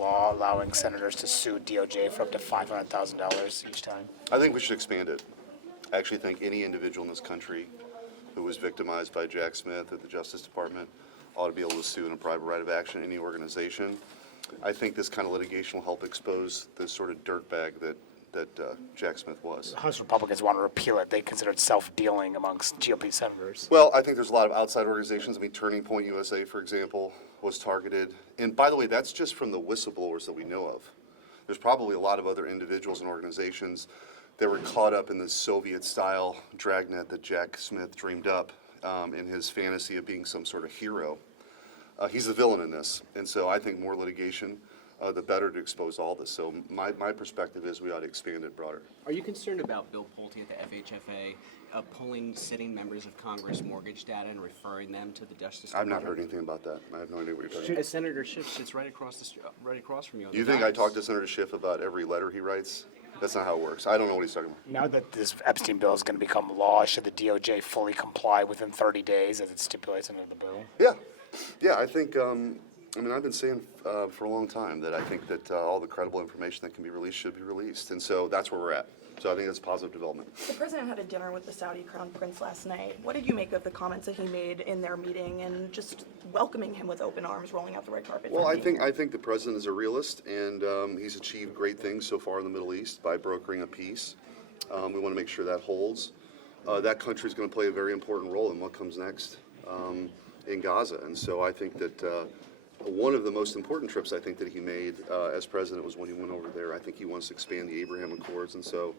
law allowing senators to sue DOJ for up to $500,000 each time? I think we should expand it. I actually think any individual in this country who was victimized by Jack Smith or the Justice Department ought to be able to sue in a private right of action, any organization. I think this kind of litigation will help expose the sort of dirtbag that Jack Smith was. House Republicans want to repeal it. They consider it self-dealing amongst GOP senators. Well, I think there's a lot of outside organizations. I mean, Turning Point USA, for example, was targeted. And by the way, that's just from the whistleblowers that we know of. There's probably a lot of other individuals and organizations that were caught up in this Soviet-style dragnet that Jack Smith dreamed up in his fantasy of being some sort of hero. He's the villain in this. And so I think more litigation, the better to expose all this. So my perspective is we ought to expand it broader. Are you concerned about Bill Pulte at the FHFA pulling sitting members of Congress mortgage data and referring them to the Justice I've Department? not heard anything about that. I have no idea what you're talking about. Senator Schiff sits right across from you. Do you think I talked to Senator Schiff about every letter he writes? That's not how it works. I don't know what he's talking about. Now that this Epstein bill is going to become law, should the DOJ fully comply within 30 days as it stipulates under the bill? Yeah, I think, I've been saying for a long time that I think that all the credible information that can be released should be released. And so that's where we're at. So I think that's a positive development. The president had a dinner with the Saudi crown prince last night. What did you make of the comments that he made in their meeting and just welcoming him with open arms, rolling out the red carpet? Well, I think the president is a realist, and he's achieved great things so far in the Middle East by brokering a peace. We want to make sure that holds. That country is going to play a very important role in what comes next in Gaza. And so I think that one of the most important trips I think that he made as president was when he went over there. I think he wants to expand the Abraham Accords, and so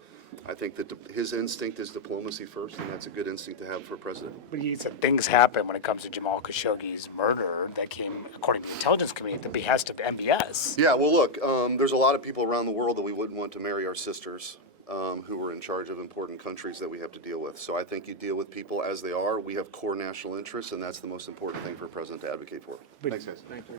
I think that his instinct is diplomacy first, and that's a good instinct to have for a president. But he said things happen when it comes to Jamal Khashoggi's murder that came, according to the intelligence committee, at the behest of MBS. Yeah, well, look, there's a lot of people around the world that we wouldn't want to marry our sisters. Who are in charge of important countries that we have to deal with. So I think you deal with people as they are. We have core national interests, and that's the most important thing for a president to advocate for. But Thanks, guys. Thank you.